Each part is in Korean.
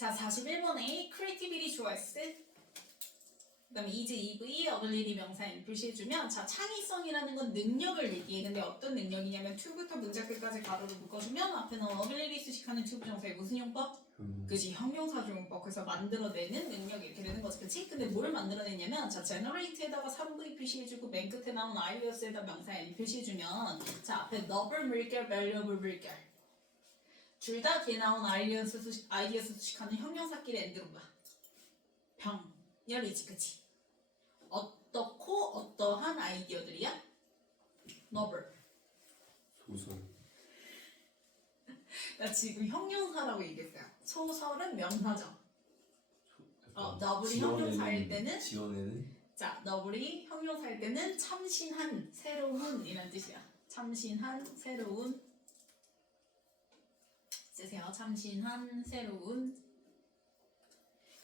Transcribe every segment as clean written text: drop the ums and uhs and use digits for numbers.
자, 41번에 creativity 좋아했을 그 다음에 is, EV, ability 명사인 표시해주면 자, 창의성이라는 건 능력을 얘기해. 근데 어떤 능력이냐면 to부터 문장 끝까지 가로로 묶어주면 앞에 나온 ability 수식하는 to 부정사의 무슨 용법? 그치, 형용사주 용법. 그래서 만들어내는 능력 이렇게 되는 거지, 그치? 근데 뭘 만들어내냐면 자, generate에다가 3V 표시해주고 맨 끝에 나온 ideas에다 명사인 표시해주면 자, 앞에 novel 물결, valuable 물결 둘 다 뒤에 나온 ideas 수식하는 형용사끼리 엔드로 뭐야? 병렬이지, 그치? 어떻고 어떠한 아이디어들이야? novel. 소설. 나 지금 형용사라고 얘기했어요. 소설은 명사죠. 너블이 형용사일 때는 지원에는 자, 너블이 형용사일 때는 참신한, 새로운 이란 뜻이야. 참신한, 새로운 쓰세요. 참신한, 새로운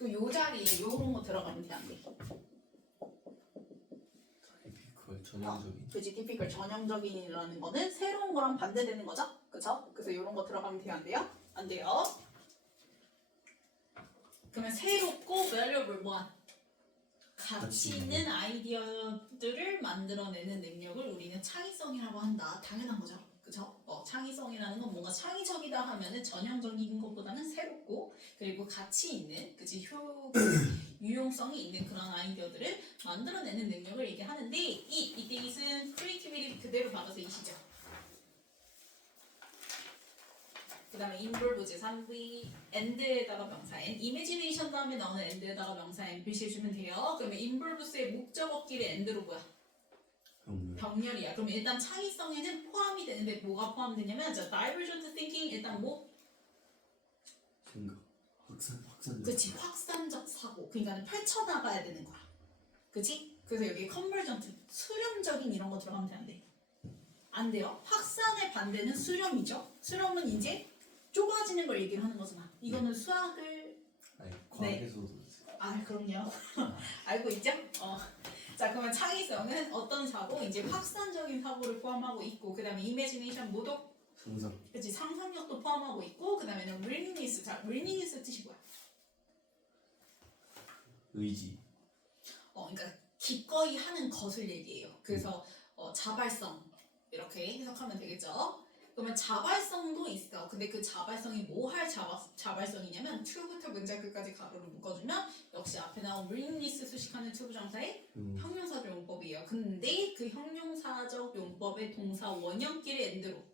요 자리에 요런 거 들어가면 돼, 안 돼? 타이피컬 전형적인. 그치, typical 전형적인이라는 거는 새로운 거랑 반대되는 거죠? 그쵸? 그래서 요런 거 들어가면 돼요, 안 돼요? 안 돼요. 그러면 새롭고 valuable 뭐한? 가치 있는 아이디어들을 만들어내는 능력을 우리는 창의성이라고 한다. 당연한 거죠. 그쵸? 창의성이라는 건 뭔가 창의적이다 하면은 전형적인 것보다는 새롭고 그리고 가치 있는 그치 유용성이 있는 그런 아이디어들을 만들어내는 능력을 얘기하는데 이때 it은 creativity 그대로 받아서 이시죠. 그 다음에 involve 제3V and에다가 명사 and imagination 다음에 나오는 and에다가 명사 and 표시해주면 돼요. 그러면 involves의 목적어끼리 and로 뭐야? 병렬이야. 그럼 일단 창의성에는 포함이 되는데 뭐가 포함되냐면 자, divergent thinking 일단 뭐? 생각. 확산적. 그치, 확산적 사고. 그러니까 펼쳐나가야 되는 거야. 그치? 그래서 여기 convergent 수렴적인 이런 거 들어가면 돼, 안 돼? 안 돼요. 확산의 반대는 수렴이죠. 수렴은 이제 좁아지는 걸 얘기를 하는 거잖아. 이거는 수학을 아니 과학에서도. 아, 그럼요. 알고 있죠? 자, 그러면 창의성은 어떤 사고? 이제 확산적인 사고를 포함하고 있고, 그 다음에 imagination 모독, 상상. 그치, 상상력도 포함하고 있고, 그 다음에는 willingness. 자, willingness 뜻이 뭐야? 의지. 그러니까 기꺼이 하는 것을 얘기해요. 그래서 자발성 이렇게 해석하면 되겠죠? 그러면 자발성도 있어. 근데 그 자발성이 뭐 할 자발성이냐면 to부터 문장 끝까지 가로로 묶어주면 역시 앞에 나온 willingness 수식하는 to 부정사의 형용사적 용법이에요. 근데 그 형용사적 용법의 동사 원형끼리 end로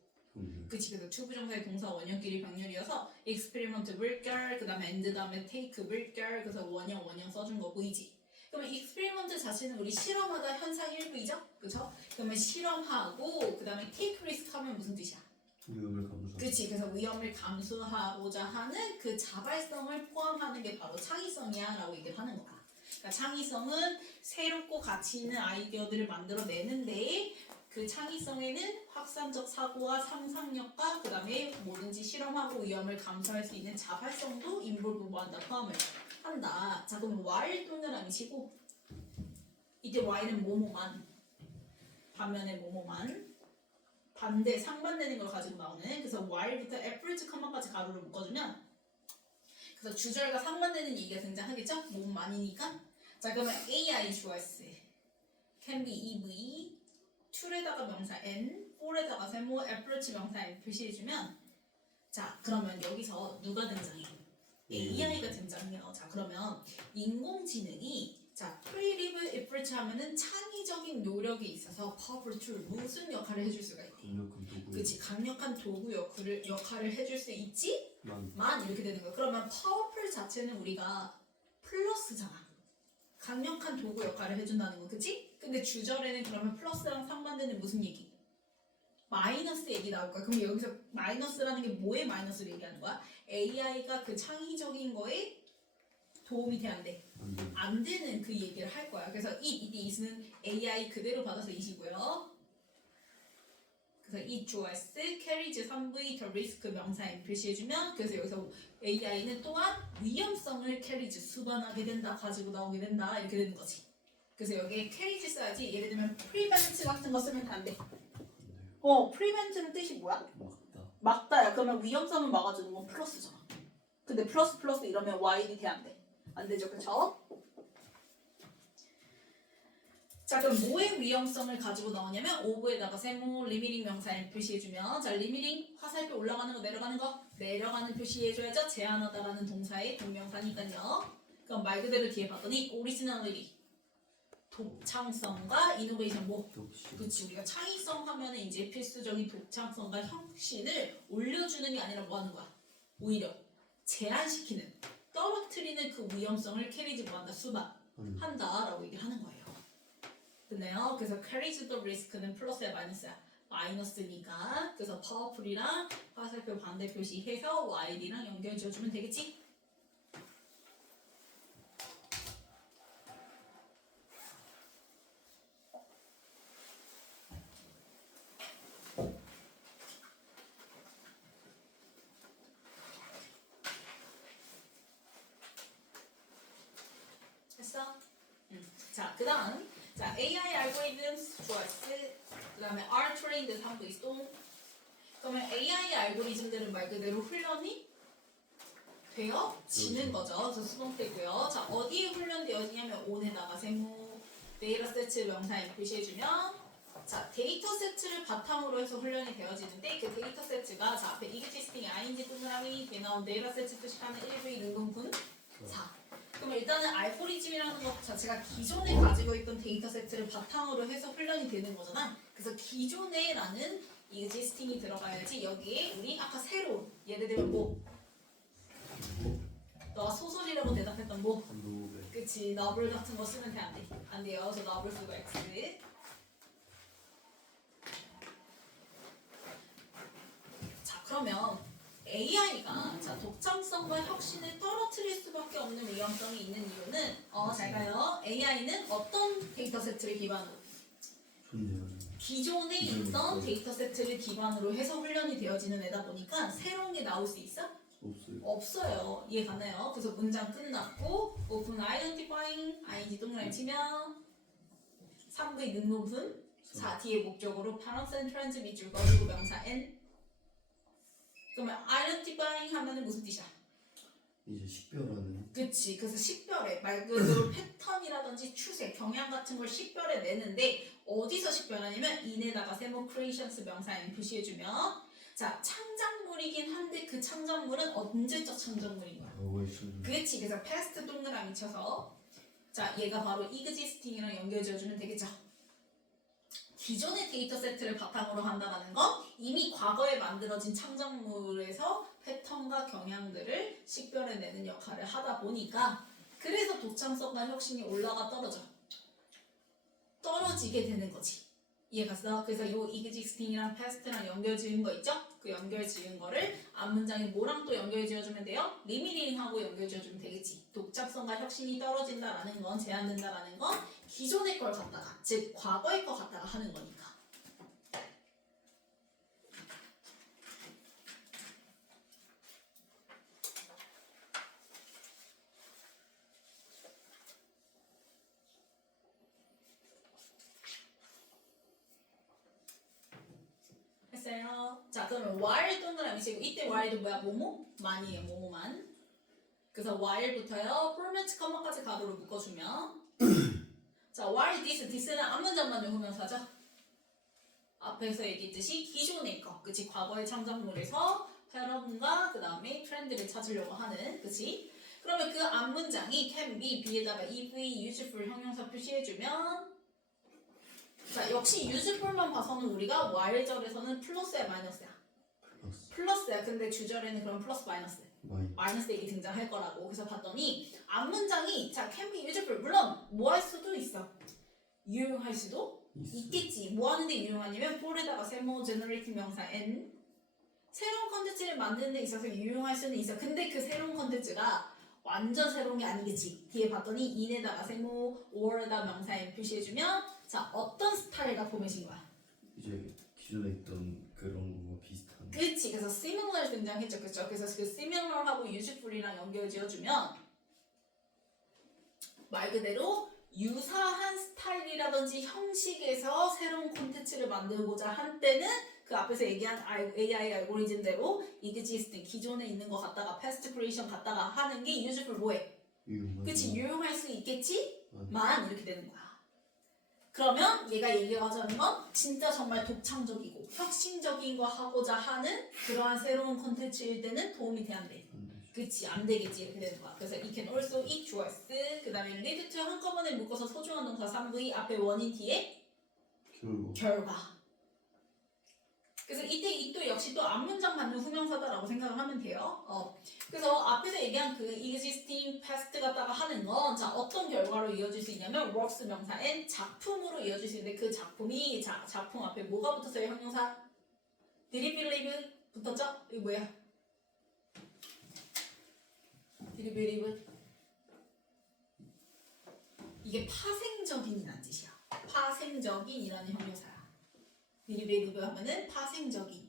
그치, 그래서 to 부정사의 동사 원형끼리 병렬이어서 experiment 물결 그 다음에 end 다음에 take 물결 그래서 원형 써준 거 보이지? 그러면 experiment 자체는 우리 실험하다 현상 일부이죠? 그쵸? 그러면 실험하고 그 다음에 take risk 하면 무슨 뜻이야? 위험을 감수. 그치, 그래서 위험을 감수하고자 하는 그 자발성을 포함하는 게 바로 창의성이야 라고 얘기를 하는 거야. 그러니까 창의성은 새롭고 가치 있는 아이디어들을 만들어내는데 그 창의성에는 확산적 사고와 상상력과 그 다음에 뭐든지 실험하고 위험을 감수할 수 있는 자발성도 인볼브한다, 포함을 한다. 자, 그럼 while 동그라미치고 이때 while은 뭐뭐만 반면에 뭐뭐만 반대, 상반되는 걸 가지고 나오는 그래서 while부터 efforts, 컴마까지 가로를 묶어주면 그래서 주절과 상반되는 얘기가 등장하겠죠? 뭐뭐만이니까 자, 그러면 AI 주어스 can be EV to에다가 명사 n, for에다가 세모, approach 명사 n 표시해주면 자, 그러면 여기서 누가 등장해? AI가 등장해요. 자, 그러면 인공지능이 자, creative effort 하면은 창의적인 노력에 있어서 powerful tool 무슨 역할을 해줄 수가 있니? 강력한 도구. 그치, 강력한 도구 역할을 해줄 수 있지? 만. 이렇게 되는 거야. 그러면 powerful 자체는 우리가 플러스잖아. 강력한 도구 역할을 해준다는 거, 그치? 근데 주절에는 그러면 플러스랑 상반되는 무슨 얘기? 마이너스 얘기 나올 거야. 그럼 여기서 마이너스라는 게 뭐의 마이너스를 얘기하는 거야? AI가 그 창의적인 거에 도움이 돼, 안 돼? 안 되는 그 얘기를 할 거야. 그래서 이때 it은 AI 그대로 받아서 it이고요. 그래서 it 주어s carries 3V the risk 명사인 표시해주면 그래서 여기서 AI는 또한 위험성을 carries 수반하게 된다, 가지고 나오게 된다 이렇게 되는 거지. 그래서 여기에 carries 써야지. 예를 들면 prevent 같은 거 쓰면 안 돼. prevent는 뜻이 뭐야? 막다. 막다야. 그러면 위험성을 막아주는 건 플러스잖아. 근데 플러스 플러스 이러면 YD 돼 안 돼? 안 되죠, 그렇죠? 자, 그럼 뭐의 위험성을 가지고 나오냐면 오브에다가 세모 리미팅 명사에 표시해주면, 자, 리미팅 화살표 올라가는 거 내려가는 거 내려가는 표시해줘야죠. 제한하다라는 동사의 동명사니까요. 그럼 말 그대로 뒤에 봤더니 오리지널리티 독창성과 이노베이션 뭐? 역시 그치, 우리가 창의성 하면은 이제 필수적인 독창성과 혁신을 올려주는 게 아니라 뭐 하는 거야? 오히려 제한시키는, 떨어뜨리는 그 위험성을 캐리지 뭐한다? 수반한다라고 얘기를 하는 거예요. 됐나요? 그래서 carries the risk는 플러스야 마이너스야? 마이너스니까. 그래서 powerful이랑 화살표 반대 표시해서 YD랑 연결 지어주면 되겠지? 했어? 자, 그 다음. 자, AI algorithms 좋았어. 그 다음에 R trained 하고 있어. 그러면 AI 알고리즘들은 말 그대로 훈련이 되어지는 거죠. 그래서 수동태고요. 자, 어디에 훈련되어지냐면 on에다가 세모 데이터 세트 명사에 표시해주면, 자, 데이터 세트를 바탕으로 해서 훈련이 되어지는데 그 데이터 세트가, 자, 앞에 existing ing 동그라미 뒤에 나온 데이터 세트 표시하는 1V 능동분 4. 그러면 일단은 알고리즘이라는 것 자체가 기존에 가지고 있던 데이터 세트를 바탕으로 해서 훈련이 되는 거잖아. 그래서 기존에라는 existing이 들어가야지 여기에 우리 아까 새로운, 예를 들면 뭐? 너가 소설이라고 대답했던 뭐? 노벨 그치, 너블 같은 거 쓰면 돼, 안 돼? 안 돼요. 그래서 너블 쓰고 X. 자, 그러면 AI가 자, 독창성과 혁신을 떨어뜨릴 수밖에 없는 위험성이 있는 이유는 잘 가요. AI는 어떤 데이터 세트를 기반으로? 좋네요. 기존에 있던 데이터 세트를 기반으로 해서 훈련이 되어지는 애다 보니까 새로운 게 나올 수 있어? 없어요. 없어요. 이해 가나요? 그래서 문장 끝났고 오픈 identifying ing 동그라미 치면 3V 능동분 4 뒤에 목적으로 parents and friends 밑줄 그리고 명사 n. 그러면 identifying 하면은 무슨 뜻이야? 이제 식별하는 그치. 그래서 식별해. 말 그대로 패턴이라든지 추세, 경향 같은 걸 식별해 내는데 어디서 식별하냐면 인에다가 세모 creations 명사에 표시해주면, 자, 창작물이긴 한데 그 창작물은 언제적 창작물인 거야? 그치. 그래서 past 동그라미 쳐서, 자, 얘가 바로 existing이랑 연결 지어주면 되겠죠. 기존의 데이터 세트를 바탕으로 한다는 건 이미 과거에 만들어진 창작물에서 패턴과 경향들을 식별해내는 역할을 하다 보니까, 그래서 독창성과 혁신이 올라가 떨어지게 되는 거지. 이해갔어? 그래서 요 existing이랑 past랑 연결 지은 거 있죠? 그 연결 지은 거를 앞문장에 뭐랑 또 연결 지어주면 돼요? 리미팅하고 연결 지어주면 되겠지. 독창성과 혁신이 떨어진다라는 건, 제한된다라는 건 기존의 걸 갖다가, 즉 과거의 거 갖다가 하는 거니까. 했어요. 자, 그러면 while 동그라미 치고, 이때 while도 뭐야? 뭐뭐? 만이에요. 뭐뭐만. 그래서 while부터요 format 컴마까지 가로로 묶어주면 자, while this는 앞문장만 후명사죠. 앞에서 얘기했듯이 기존의 거, 그치? 과거의 창작물에서 패러디과 그 다음에 트렌드를 찾으려고 하는, 그치? 그러면 그 앞문장이 can be, be에다가 EV, useful 형용사 표시해주면, 자, 역시 useful만 봐서는 우리가 while절에서는 플러스야 마이너스야? 플러스야. 근데 주절에는 그럼 플러스 마이너스? 마이너스 얘기 등장할 거라고. 그래서 봤더니 앞문장이, 자, can be useful, 물론 뭐 할 수도 있어, 유용할 수도 있겠지. 뭐 하는데 유용하냐면 for에다가 세모 제너레이팅 명사 n, 새로운 컨텐츠를 만드는 데 있어서 유용할 수는 있어. 근데 그 새로운 컨텐츠가 완전 새로운 게 아니겠지. 뒤에 봤더니 in에다가 세모 or에다 명사 n 표시해주면, 자, 어떤 스타일과 포맷인 거야? 이제 기존에 있던 그런 거와 비슷한. 그치. 그래서 similar 등장했죠. 그쵸? 그래서 그 similar하고 useful이랑 연결 지어주면 말 그대로 유사한 스타일이라든지 형식에서 새로운 콘텐츠를 만들고자 한 때는 그 그 앞에서 얘기한 AI 알고리즘대로 existing 기존에 있는 거 갖다가 past creation 갖다가 하는 게 useful 뭐해? 그치 유용할 수 있겠지만 이렇게 되는 거야. 그러면 얘가 얘기하자는 건 진짜 정말 독창적이고 혁신적인 거 하고자 하는 그러한 새로운 콘텐츠일 때는 도움이 돼 안 돼? 그치 안 되겠지 이렇게 되는 거야. 그래서 it can also eat juice 그 다음에 lead to 한꺼번에 묶어서 소중한 동사 3V 앞에 원인 뒤에 결과. 그래서 이때 이또 역시 또 앞문장 받는 후명사다라고 생각을 하면 돼요. 그래서 앞에서 얘기한 그 existing past 갖다가 하는 건 자 어떤 결과로 이어질 수 있냐면 works 명사 and 작품으로 이어질 수 있는데 그 작품이 작품 앞에 뭐가 붙었어요 형용사? Did you believe 붙었죠? 이거 뭐야? Did you believe? 이게 파생적인이란 뜻이야. 파생적인이라는 형용사야. Did you believe 하면은 파생적인.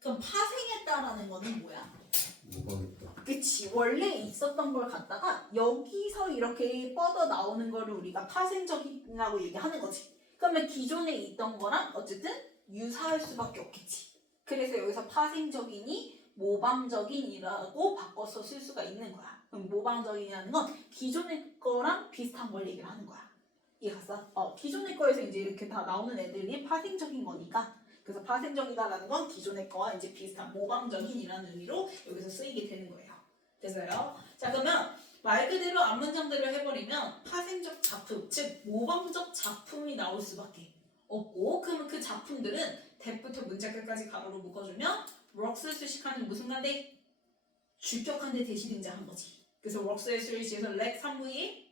그럼 파생했다라는 거는 뭐야? 모방했다. 그치 원래 있었던 걸 갖다가 여기서 이렇게 뻗어 나오는 거를 우리가 파생적이라고 얘기하는 거지. 그러면 기존에 있던 거랑 어쨌든 유사할 수밖에 없겠지. 그래서 여기서 파생적이니 모방적인이라고 바꿔서 쓸 수가 있는 거야. 그럼 모방적인이라는 건 기존의 거랑 비슷한 걸 얘기를 하는 거야. 이해갔어? 기존의 거에서 이제 이렇게 다 나오는 애들이 파생적인 거니까 그래서 파생적이다라는 건 기존의 거와 이제 비슷한 모방적인이라는 의미로 여기서 쓰이게 되는 거예요. 됐어요? 자 그러면 말 그대로 앞문장대로 해버리면 파생적 작품, 즉 모방적 작품이 나올 수밖에 없고 그러면 그 작품들은 대부터 문자 끝까지 가로로 묶어주면 works를 수식하는 무슨 간대? 주격한대 대시 등장한 거지. 그래서 works의 수식에서 렉 3부에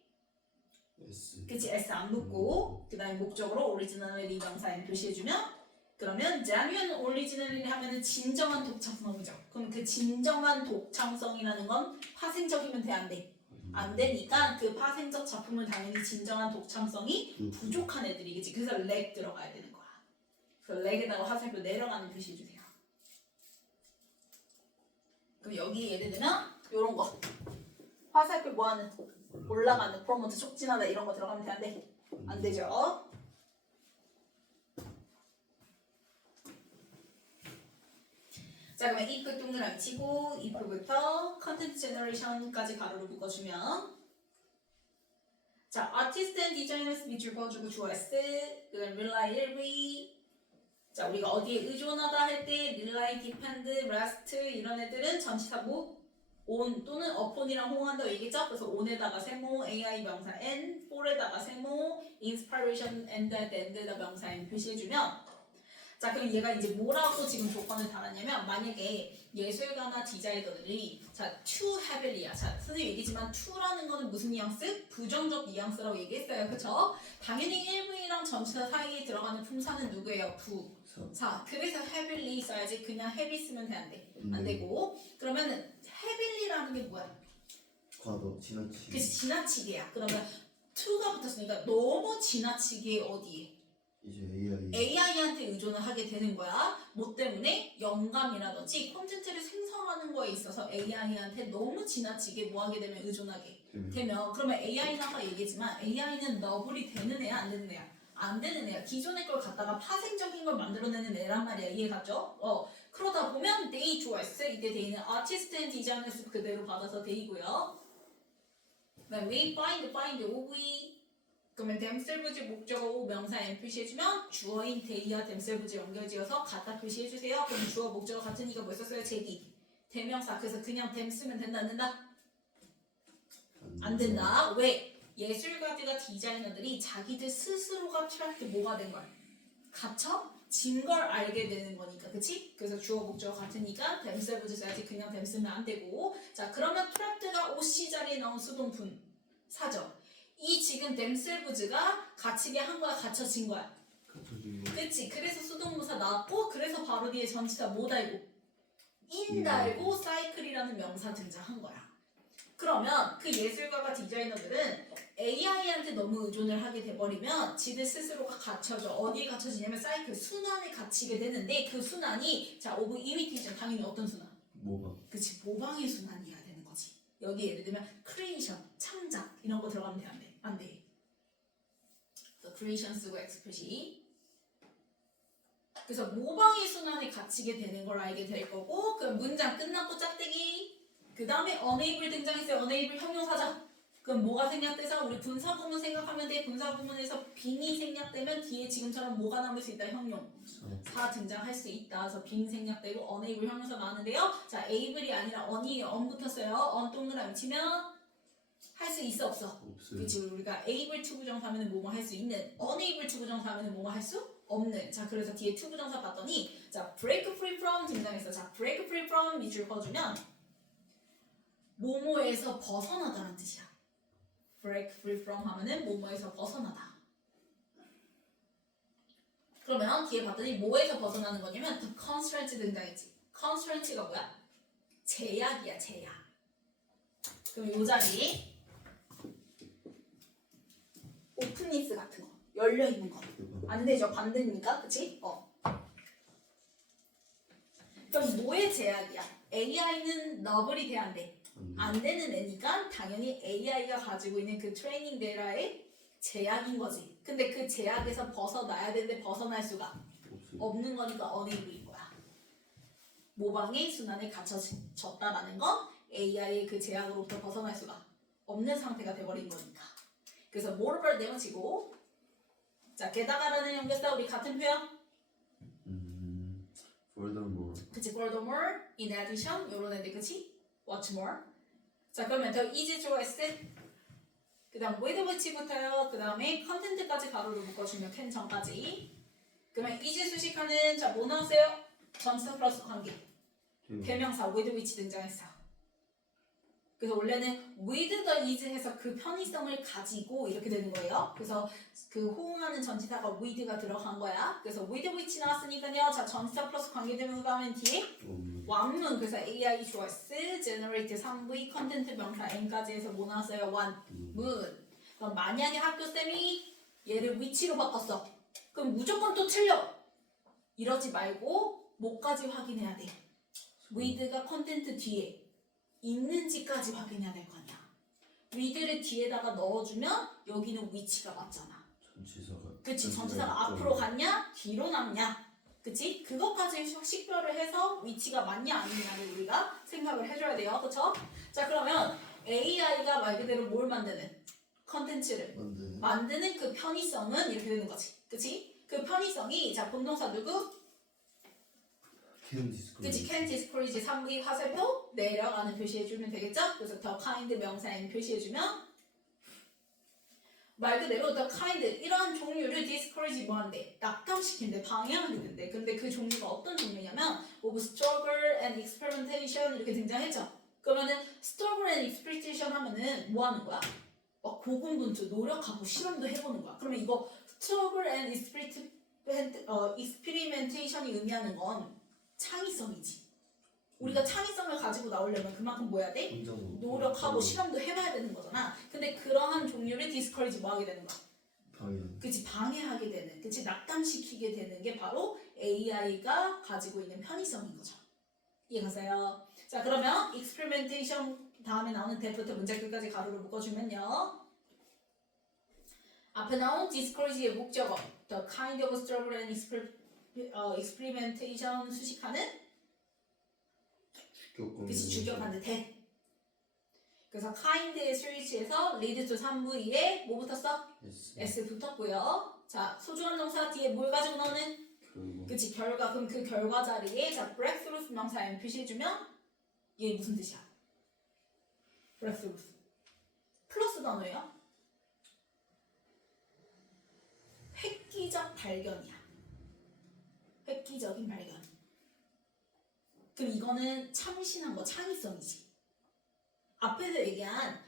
S. 그치 S 안 붙고 그 다음에 목적으로 오리지널리 명사에 표시해주면 그러면 genuine original이 하면은 진정한 독창성이죠. 그럼 그 진정한 독창성이라는 건 파생적이면 돼 안 돼? 안 되니까 그 파생적 작품은 당연히 진정한 독창성이 부족한 애들이겠지. 그래서 렉 들어가야 되는 거야. 그래서 렉에다가 화살표 내려가는 표시해주세요. 그럼 여기 예를 들면 요런 거 화살표 뭐하는 올라가는 프로모트 촉진하다 이런 거 들어가면 돼 안 돼? 안 되죠. 자 그러면 if 동그라미 치고 if부터 컨텐츠 제너레이션까지 가로로 묶어주면 자 artist and designers 밑줄 그어주고 주어s 그 다음 reliability 자 우리가 어디에 의존하다 할 때 rely, depend, rest 이런 애들은 전치사 뭐 on 또는 upon이랑 호응한다고 얘기했죠? 그래서 on에다가 세모, AI 명사 n, for에다가 세모, inspiration and at the end에다 명사 n 표시해주면 자 그럼 얘가 이제 뭐라고 지금 조건을 달았냐면 만약에 예술가나 디자이너들이 자 too heavily야. 자 선생님 얘기지만 to라는 거는 무슨 뉘앙스? 부정적 뉘앙스라고 얘기했어요. 그쵸? 당연히 1부이랑 전치사 사이에 들어가는 품사는 누구예요? 부사. 그래서 heavily 써야지 그냥 heavy 쓰면 돼 안 돼? 안 되고 그러면은 heavily라는 게 뭐야? 과도 지나치게. 그치 지나치게야. 그러면 to가 붙었으니까 너무 지나치게 어디에? 이제 AI. AI한테 의존을 하게 되는 거야. 뭐 때문에? 영감이라든지 콘텐츠를 생성하는 거에 있어서 AI한테 너무 지나치게 뭐 하게 되면 의존하게 되면 그러면 AI는 아까 얘기했지만 AI는 너블이 되는 애야 안 되는 애야? 안 되는 애야. 기존의 걸 갖다가 파생적인 걸 만들어내는 애란 말이야. 이해갔죠? 그러다 보면 they choice 이때 they는 artist and designers 그대로 받아서 they고요. 그다음에 find OV 그러면 themselves 목적어 O 명사 M 표시해주면 주어인 they와 themselves 연결지어서 같다 표시해주세요. 그럼 주어 목적어 같으니까 뭐 썼어요? 제기 대명사. 그래서 그냥 them 쓰면 된다 안 된다? 안 된다. 왜? 예술가들과 디자이너들이 자기들 스스로가 트랙트 뭐가 된 걸? 갇혀진 걸 알게 되는 거니까 그치? 그래서 주어 목적어 같으니까 themselves 써야지 그냥 them 쓰면 안 되고 자 그러면 트랙트가 OC 자리에 나온 수동분 사죠. 이 지금 themselves가 갇히게 한 거야 갇혀진 거야? 그치? 그래서 수동무사 나왔고 그래서 바로 뒤에 전치사 뭐 달고? in 달고 cycle이라는 명사 등장한 거야. 그러면 그 예술가가 디자이너들은 AI한테 너무 의존을 하게 돼버리면 지들 스스로가 갇혀져. 어디에 갇혀지냐면 사이클 순환에 갇히게 되는데 그 순환이 자 오브 이미테이션 당연히 어떤 순환? 모방. 그치 모방의 순환이어야 되는 거지. 여기 예를 들면 크리에이션 창작 이런 거 들어가면 돼 안 돼? 안 돼. 그래서 크리에이션 쓰고 X 표시 뭐뭐의 순환에 갇히게 되는 걸 알게 될 거고 그럼 문장 끝났고 짝대기 그 다음에 unable 등장했어요. unable 형용사죠. 그럼 뭐가 생략돼서 우리 분사구문 생각하면 돼. 분사구문에서 빙이 생략되면 뒤에 지금처럼 뭐가 남을 수 있다. 형용. 사 등장할 수 있다. 그래서 빙 생략되고 unable 형용사 나왔는데요. 자, able이 아니라 on이 on 붙었어요. on 동그라미 치면 할 수 있어 없어? 없어요. 그치 우리가 able to 부정사하면 뭐뭐 할 수 있는 unable to 부정사하면 뭐뭐 할 수 없는. 자 그래서 뒤에 to 부정사 봤더니 자 break free from 등장했어. 자 break free from 밑줄 그어주면 뭐뭐에서 벗어나다는 뜻이야. break free from 하면은 뭐뭐에서 벗어나다. 그러면 뒤에 봤더니 뭐에서 벗어나는 거냐면 the constraint 등장했지. constraint가 뭐야? 제약이야 제약. 그럼 이 자리 오픈니스 같은 거 열려 있는 거 안 되죠. 반대니까 그치? 그럼 뭐의 제약이야? AI는 너블이 돼야 안 돼. 안 되는 애니까 당연히 AI가 가지고 있는 그 트레이닝 데이터의 제약인 거지. 근데 그 제약에서 벗어나야 되는데 벗어날 수가 없는 거니까 unable인 거야. 모방의 순환에 갇혀졌다라는 건 AI의 그 제약으로부터 벗어날 수가 없는 상태가 돼버린 거니까. 그래서 moreover 내용치고 자 게다가라는 연결사 우리 같은 표현 furthermore. 그치 furthermore, in addition 요런 애들 그치? what's more 자 그러면 더 easy to s 그 다음 with which부터요 그 다음에 컨텐트까지 가로로 묶어주면 can 전까지 그러면 easy 수식하는 자 뭐 나왔어요? 전치사 플러스 관계 대명사 with which 등장했어. 그래서 원래는 with the is 해서 그 편의성을 가지고 이렇게 되는 거예요. 그래서 그 호응하는 전치사가 with가 들어간 거야. 그래서 with which 나왔으니까요. 자 전치사 플러스 관계대명사 하면 뒤에 완문 그래서 AI choice, generate 3V, 컨텐트 명사 N까지 해서 뭐 나왔어요? 완문. 그럼 만약에 학교쌤이 얘를 which로 바꿨어. 그럼 무조건 또 틀려. 이러지 말고 뭐까지 확인해야 돼? with가 컨텐트 뒤에 있는지까지 확인해야 될 거 아니야. with를 뒤에다가 넣어주면 여기는 which가 맞잖아. 전치사가. 그치? 전치사가 앞으로 갔냐? 뒤로 남냐? 그치? 그것까지 식별을 해서 위치가 맞냐 아니냐를 우리가 생각을 해줘야 돼요. 그쵸? 자 그러면 AI가 말 그대로 뭘 만드는? 컨텐츠를 만드는 그 편의성은 이렇게 되는 거지. 그치? 그 편의성이 자 본동사 누구? can disclose. 그치? can discourage 3의 화살표 내려가는 표시해주면 되겠죠? 그래서 더 kind 명사인 표시해주면 말 그대로 the kind 이러한 종류를 discourage 뭐한대? 낙담시킨대, 방해하는데 근데 그 종류가 어떤 종류냐면 of struggle and experimentation 이렇게 등장했죠? 그러면은 struggle and experimentation 하면은 뭐 하는 거야? 막 고군분투, 노력하고 실험도 해보는 거야. 그러면 이거 struggle and experimentation이 의미하는 건 창의성이지. 우리가 창의성을 가지고 나오려면 그만큼 뭐 해야 돼? 노력하고 실험도 해봐야 되는 거잖아. 근데 그러한 종류를 디스커리지 뭐 하게 되는 거야? 그치 방해하게 되는, 그치 낙담시키게 되는 게 바로 AI가 가지고 있는 편의성인 거죠. 이해가세요? 자 그러면 experimentation 다음에 나오는 대부터 문제 끝까지 가로로 묶어주면요. 앞에 나온 discourage의 목적어 the kind of struggle and experimentation 수식하는 그치 주격하는 대. 그래서 kind의 스위치에서 lead to 3부에 뭐 붙었어? S 붙었고요. 자 소중한 동사 뒤에 뭘 가지고 나오는? 그치 결과. 그럼 그 결과 자리에 자 breakthrough 명사 M 표시해주면 얘 무슨 뜻이야? breakthrough 플러스 단어예요. 획기적 발견이야. 획기적인 발견. 그럼 이거는 참신한 거, 창의성이지. 앞에서 얘기한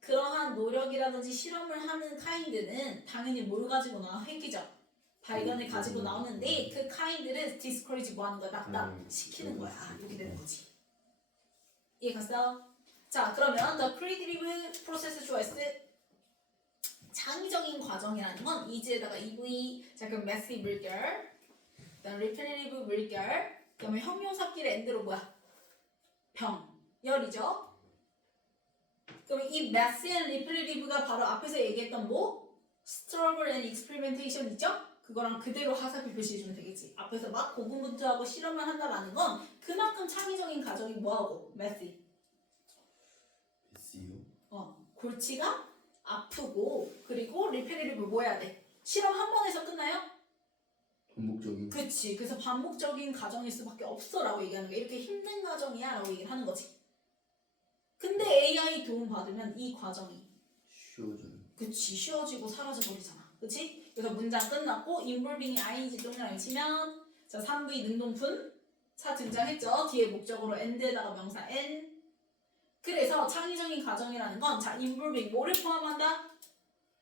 그러한 노력이라든지 실험을 하는 카인드는 당연히 뭘 가지고 나와? 획기적 발견을 가지고 나오는데 그 카인드를 디스커리지 뭐 하는 거야? 낙담시키는 거야. 이렇게 되는 거지. 이해갔어? 자 그러면 the creative process choice 창의적인 과정이라는 건 이제에다가 EV 자 그럼 massive 물결 그다음 repetitive 물결 그러면 형용사끼리 엔드로 뭐야? 병열이죠. 그럼 이 mass and repetitive가 바로 앞에서 얘기했던 뭐? struggle and experimentation 있죠? 그거랑 그대로 하사표 표시해주면 되겠지. 앞에서 막 고군분투하고 실험을 한다라는 건 그만큼 창의적인 과정이 뭐하고? 메시. SEO? 골치가 아프고 그리고 리페리를 뭐 해야 돼? 실험 한 번 해서 끝나요? 반복적인. 그치. 그래서 반복적인 과정일 수밖에 없어 라고 얘기하는 거야. 이렇게 힘든 과정이야 라고 얘기를 하는 거지. 근데 AI 도움 받으면 이 과정이 쉬워져요. 그치 쉬워지고 사라져버리잖아. 그치? 그래서 문장 끝났고 involving이 ing 동그라미 치면 자 3V 능동분 차 등장했죠. 뒤에 목적으로 and에다가 명사 n. 그래서 창의적인 과정이라는 건 자 involving 뭐를 포함한다?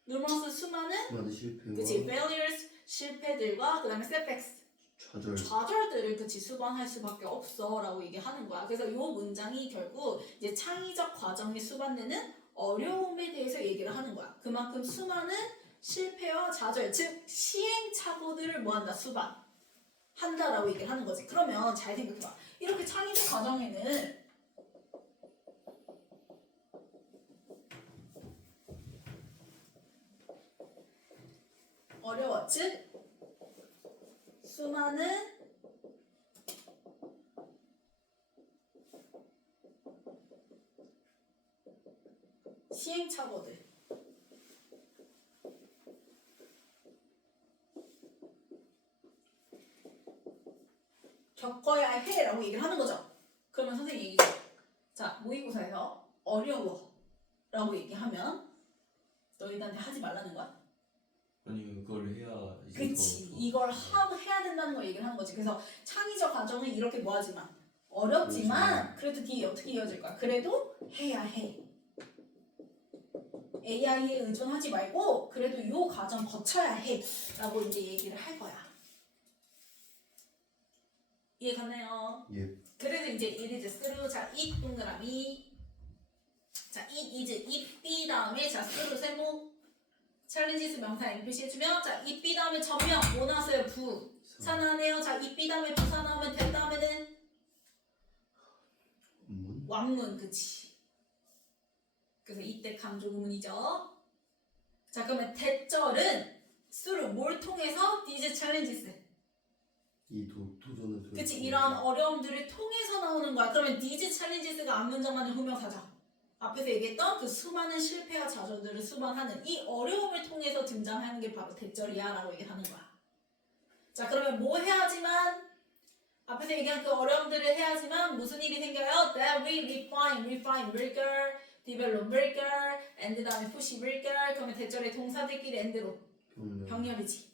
numerous 수많은 수많은 실패와 그치 failures 실패들과 그 다음에 setbacks 좌절. 좌절들을 그치 수반할 수밖에 없어 라고 얘기하는 거야. 그래서 이 문장이 결국 이제 창의적 과정이 수반되는 어려움에 대해서 얘기를 하는 거야. 그만큼 수많은 실패와 좌절 즉 시행착오들을 뭐한다 수반 한다라고 얘기를 하는 거지. 그러면 잘 생각해봐. 이렇게 창의적 과정에는 어려워 즉 수많은 시행착오들 겪어야 해라고 얘기를 하는 거죠. 그러면 선생님 얘기죠. 자 모의고사에서 어려워 라고 얘기하면 너희들한테 하지 말라는 거야? 아니 그걸 해야 이제 그치 더 이걸 하고 해야 된다는 걸 얘기를 하는 거지. 그래서 창의적 과정은 이렇게 뭐하지만 어렵지만 그래도 뒤에 어떻게 이어질 거야? 그래도 해야 해. AI에 의존하지 말고 그래도 이 과정 거쳐야 해 라고 이제 얘기를 할 거야. 이해 갔나요? 예. 그래서 이제 it is through 자 it 동그라미 자 it is it be 다음에 자 through 세모 챌린지스 명사 N 표시해주면 자 it be 다음에 전명 뭐 나왔어요? 부사 나네요. 자 it be 다음에 부사 나오면 된 다음에는 원문? 왕문 그치. 그래서 이때 강조구문이죠. 자 그러면 대절은 through 뭘 통해서? these challenges 이 도전을 통해서. 그치 이런 어려움들을 통해서 나오는 거야. 그러면 these challenges가 앞문장만의 후명사죠. 앞에서 얘기했던 그 수많은 실패와 좌절들을 수반하는 이 어려움을 통해서 등장하는 게 바로 대절이야 라고 얘기를 하는 거야. 자 그러면 뭐 해야지만 앞에서 얘기한 그 어려움들을 해야지만 무슨 일이 생겨요? That we refine, rigor, develop rigor, and 다음에 push rigor 그러면 대절의 동사들끼리 and로 병렬이지.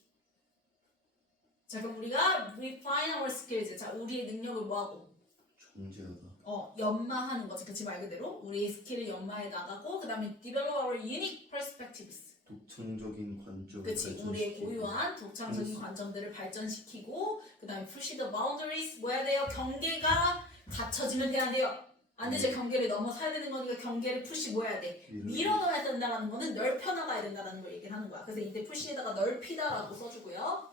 자 그럼 우리가 refine our skills 자 우리의 능력을 뭐하고? 정제하다. 연마하는 거지. 그치 말 그대로 우리의 스킬을 연마해 나가고 그 다음에 develop our unique perspectives 독창적인 관점을 그치 우리의 발전시키고. 고유한 독창적인 관점들을 발전시키고 그 다음에 push the boundaries 뭐 해야 돼요? 경계가 갖춰지면 돼야 돼요. 안 되죠. 경계를 넘어서야 되는 거니까 경계를 푸시 뭐 해야 돼? 밀어넣어야 된다는 거는 넓혀나가야 된다는 걸 얘기를 하는 거야. 그래서 이때 푸시에다가 넓히다라고 써주고요.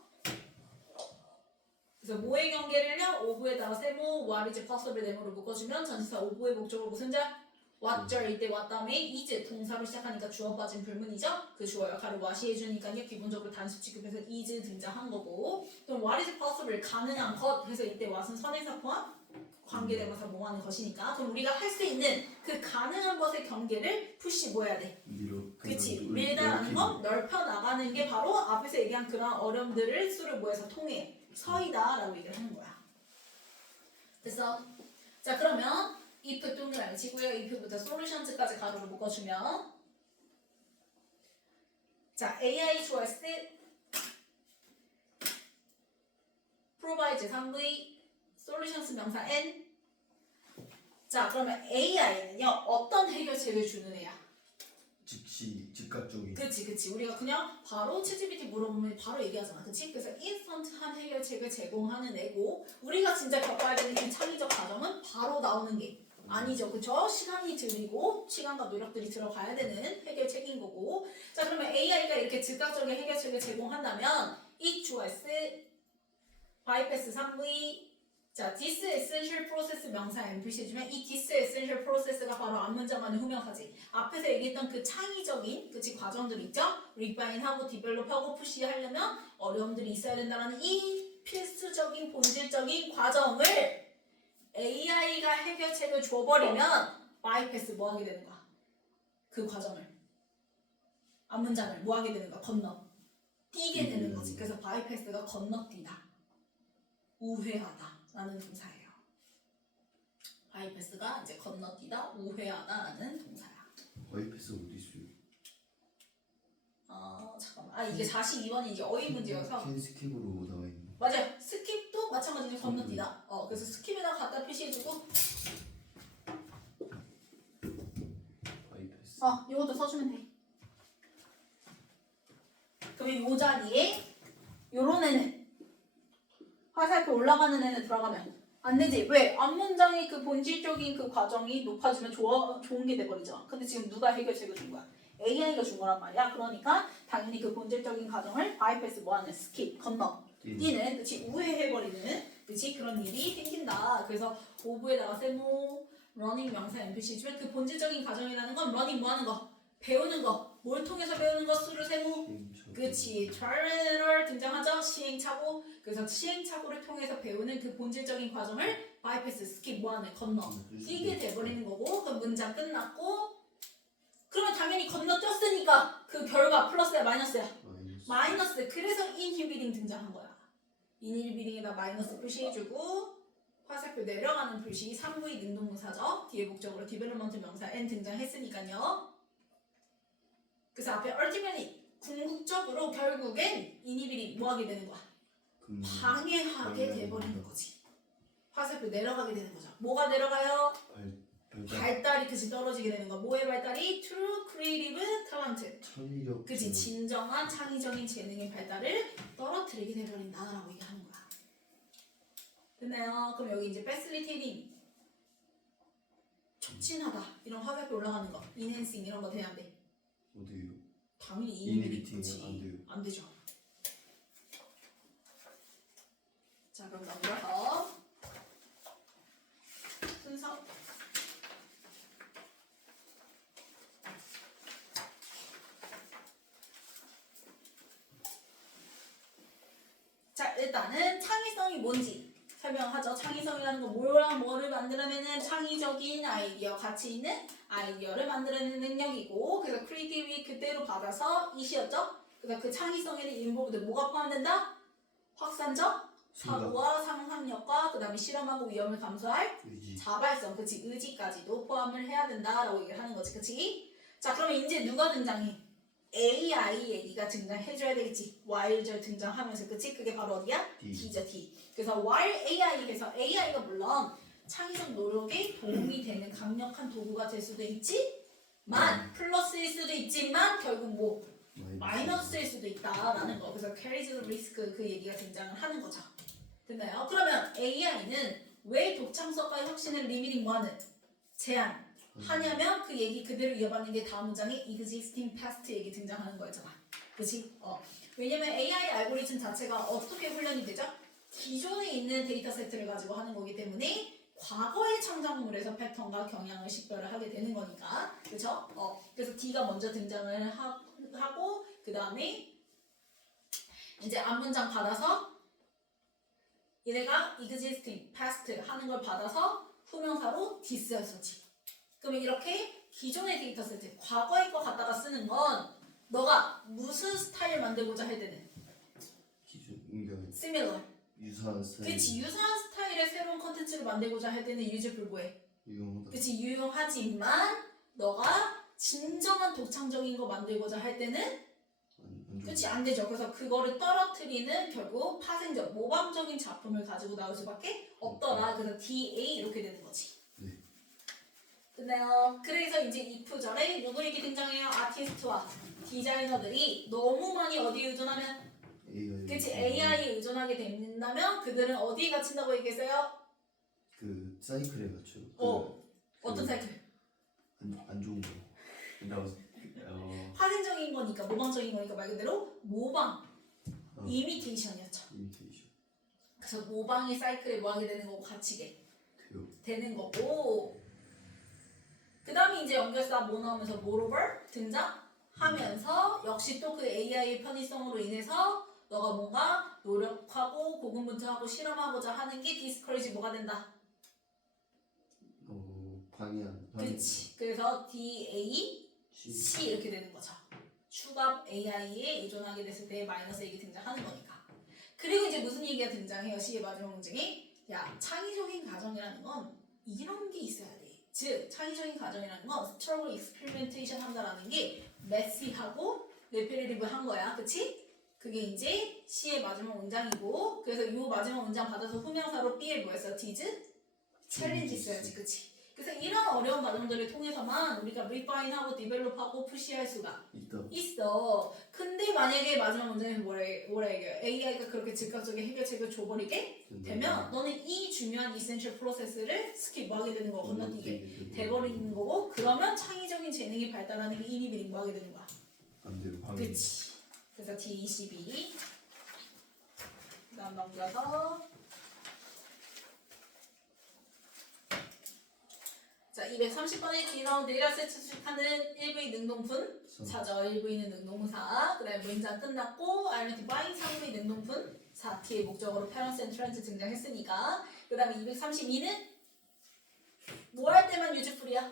그래서 뭐의 경계를요? 오브에다가 세모 what is possible 네모를 묶어주면 전치사 오브의 목적으로 무슨 자? what절 이때 what 다음에 is 동사로 시작하니까 주어 빠진 불문이죠? 그 주어 역할을 what이 해주니까요. 기본적으로 단수 취급해서 is 등장한 거고 또 what is possible 가능한 것 해서 이때 what은 선행사 포함 관계대명사 뭐하는 것이니까 그럼 우리가 할 수 있는 그 가능한 것의 경계를 푸시 뭐 해야 돼? 그치 밀다라는 건 넓혀 나가는 게 바로 앞에서 얘기한 그런 어려움들을 수를 뭐해서 통해 서이다 라고 얘기를 하는 거야. 됐어? 자 그러면 if 동그라미 치고요. if부터 solutions까지 가로를 묶어주면 자 AI choice provides 3V solutions 명사 N 자 그러면 AI는요 어떤 해결책을 주는 애야? 즉시 즉각적인. 그치 우리가 그냥 바로 챗GPT 물어보면 바로 얘기하잖아. 그치? 그래서 인스턴트한 해결책을 제공하는 애고 우리가 진짜 겪어야 되는 이 창의적 과정은 바로 나오는 게 아니죠. 그쵸? 시간이 들이고 시간과 노력들이 들어가야 되는 해결책인 거고 자 그러면 AI가 이렇게 즉각적인 해결책을 제공한다면 이 choice bypass 3V 자, this essential process 명사 NPC 주면 이 this essential process가 바로 앞문장 안에 후명사지. 앞에서 얘기했던 그 창의적인 그치 과정들 있죠? refine하고 develop하고 push하려면 어려움들이 있어야 된다는 이 필수적인 본질적인 과정을 AI가 해결책을 줘버리면 bypass 뭐 하게 되는 거야? 그 과정을 앞문장을 뭐 하게 되는 거야? 건너뛰게 되는 거지. 그래서 bypass가 건너뛰다, 우회하다 라는 동사예요. bypass가 이제 건너뛰다, 우회하다 라는 동사야. 와이패스 어디 있어요? 잠깐만. 이게 42번이 이제 어휘 문제여서. 캔 스킵으로 나와 있는. 맞아요. 스킵도 마찬가지로 건너뛰다. 그래서 스킵에다 갖다 표시해주고. 와이패스. 이것도 써주면 돼. 그러면 이 자리에 요런 애는 화살표 올라가는 애는 들어가면 안 되지. 왜? 앞문장의 그 본질적인 그 과정이 높아지면 좋은 게 돼버리죠. 근데 지금 누가 해결책을 준 거야? AI가 준 거란 말이야. 그러니까 당연히 그 본질적인 과정을 bypass 뭐하는 스킵 건너뛰는 그치 우회해버리는 그치 그런 일이 생긴다. 그래서 오브에다가 세모 러닝 명사 NPC 주면 그 본질적인 과정이라는 건 러닝 뭐하는 거? 배우는 거. 뭘 통해서 배우는 거? 수를 세모 그치 trial 등장하죠. 시행착오. 그래서 시행착오를 통해서 배우는 그 본질적인 과정을 bypass 스킵 뭐하는 건너뛰게 돼버리는 거고 그 문장 끝났고 그러면 당연히 건너뛰었으니까 그 결과 플러스야 마이너스야? 마이너스. 그래서 inhibiting 등장한 거야. inhibiting에다 마이너스 표시해주고 화살표 내려가는 표시 3부의 능동문사죠. 뒤에 목적으로 development 명사 n 등장했으니까요. 그래서 앞에 ultimately 궁극적으로 결국엔 inhibiting 뭐 하게 되는 거야? 방해하게 돼버리는 거지. 화살표 내려가게 되는 거죠. 뭐가 내려가요? 발달이 그치 떨어지게 되는 거. 뭐의 발달이? True creative talent. 창의력. 그치 진정한 창의적인 재능의 발달을 떨어뜨리게 돼버린다라고 얘기하는 거야. 됐나요? 그럼 여기 이제 facilitating 촉진하다 이런 화살표 올라가는 거, enhancing 이런 거 돼야 안 돼? 어디요? 당연히 inhibiting은 안 돼요. 안 되죠. 자 그럼 넘겨서 순서. 자 일단은 창의성이 뭔지 설명하죠. 창의성이라는 건 뭐랑 뭐를 만들어내는 창의적인 아이디어, 가치 있는 아이디어를 만들어내는 능력이고 그래서 크리에이티브이 그대로 받아서 이시였죠. 그래서 그 창의성에는 인볼브드 뭐가 포함된다? 확산적 사고와 상상력과 그 다음에 실험하고 위험을 감수할 의지. 자발성, 그치 의지까지도 포함을 해야 된다라고 얘기를 하는 거지, 그치? 자 그러면 이제 누가 등장해? AI 얘기가 등장해줘야 되겠지. while절 등장하면서 그치? 그게 바로 어디야? D죠 D. 그래서 while AI에서 AI가 물론 창의적 노력에 도움이 되는 강력한 도구가 될 수도 있지만 플러스일 수도 있지만 결국 뭐 마이너스일 수도 있다라는 거. 그래서 carries the risk 그 얘기가 등장을 하는 거죠. 됐나요? 그러면 AI는 왜 독창성과 혁신을 리미팅 뭐하는? 제한 하냐면 그 얘기 그대로 이어받는 게 다음 문장에 existing past 얘기 등장하는 거였잖아. 그치? 왜냐면 AI 알고리즘 자체가 어떻게 훈련이 되죠? 기존에 있는 데이터 세트를 가지고 하는 거기 때문에 과거의 창작물에서 패턴과 경향을 식별을 하게 되는 거니까. 그쵸? 그래서 D가 먼저 등장을 하고 그 다음에 이제 앞문장 받아서 얘네가 existing past 하는 걸 받아서 후명사로 this를 쓰지. 그러면 이렇게 기존의 데이터 세트, 과거의 거 갖다가 쓰는 건 너가 무슨 스타일 만들고자 할 때는 기준 similar. 유사한 스타일. 그치 유사한 스타일의 새로운 컨텐츠를 만들고자 할 때는 유지불고해. 유용하다. 그치 유용하지만 너가 진정한 독창적인 거 만들고자 할 때는 그치 안 되죠. 그래서 그거를 떨어뜨리는 결국 파생적 모방적인 작품을 가지고 나올 수밖에 없더라. 그래서 DA 이렇게 되는 거지. 됐나요? 그래서 이제 이 구절에 누구 얘기 등장해요? 아티스트와 디자이너들이 너무 많이 어디에 의존하면 그치 AI에 의존하게 된다면 그들은 어디에 갇힌다고 얘기했어요? 그 사이클에 맞춰. 어떤 사이클? 안 좋은 거. 파생적인 거니까 모방적인 거니까 말 그대로 모방 이미테이션이었죠. 그래서 모방의 사이클에 뭐 하게 되는 거고 갇히게 돼요. 되는 거고 그 다음에 이제 연결사 뭐 나오면서 moreover 등장하면서 역시 또 그 AI의 편의성으로 인해서 너가 뭔가 노력하고 고군분투하고 실험하고자 하는 게 discourage 뭐가 된다. 방해한. 그치. 그래서 DAC 이렇게 되는 거죠. 추가 AI에 의존하게 됐을 때 마이너스 A가 등장하는 거니까. 그리고 이제 무슨 얘기가 등장해요? C의 마지막 문장이 야 창의적인 가정이라는 건 이런 게 있어야 돼. 즉 창의적인 가정이라는 건 스트러글 익스페리멘테이션 한다라는 게 메시하고 레페리티브한 거야. 그치? 그게 이제 C의 마지막 문장이고 그래서 이 마지막 문장 받아서 후명사로 B에 뭐였어? Did? 챌린지 써야지. 그치? 그래서 이런 어려운 과정들을 통해서만 우리가 리파인하고 디벨롭하고 푸시할 수가 있다. 있어. 근데 만약에 마지막 문장에서 뭐라 얘기해? AI가 그렇게 즉각적인 해결책을 줘버리게 되면 너는 이 중요한 이센셜 프로세스를 스킵 뭐하게 되는 거고 건너뛰게 돼버리는 거고 그러면 창의적인 재능이 발달하는 게 이미 비리 뭐하게 되는 거야. 안 돼요. 방해. 그치. 그래서 D22 그 다음 넘겨서 자 230번에 디나운 데이터셋 추측하는 1V 능동분 사죠. 1V는 능동사 그 다음에 문장 끝났고 identifying 3V 능동분 4T의 목적으로 parents and friends 등장했으니까 그 다음에 232는 뭐 할 때만 useful이야?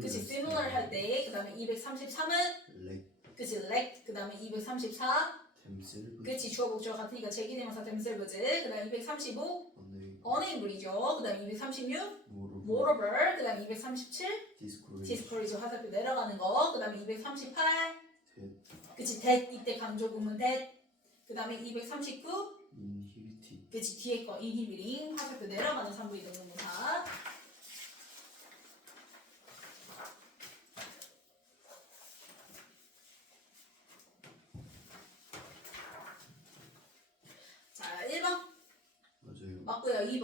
그치 similar 할 때 그 다음에 233은 렉. 그치 lack 그 다음에 234 댐셀. 그치 주어 목적 같으니까 제기대명사 themselves 그 다음에 235 unable이죠 그 다음에 236 moreover 그 다음에 237 discourage 화살표 내려가는 거 그 다음에 238 그치 that 이때 강조구문 that 그 다음에 239 인히비티. 그치 뒤에 거 inhibiting 화살표 내려가는 3부의 능동사 자 1번 맞아요. 맞고요 2번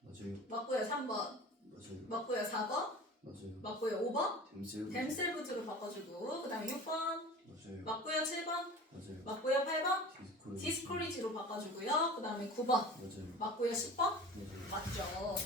맞아요. 맞고요 3번 맞아요. 맞고요 4번 맞아요. 맞고요 5번 댐셀. 댐셀부트로 바꿔주고 그 다음에 6번 맞아요. 맞고요 7번 맞아요. 맞고요 8번 디스코리지로 바꿔주고요 그 다음에 9번 맞아요. 맞고요 10번 맞아요. 맞죠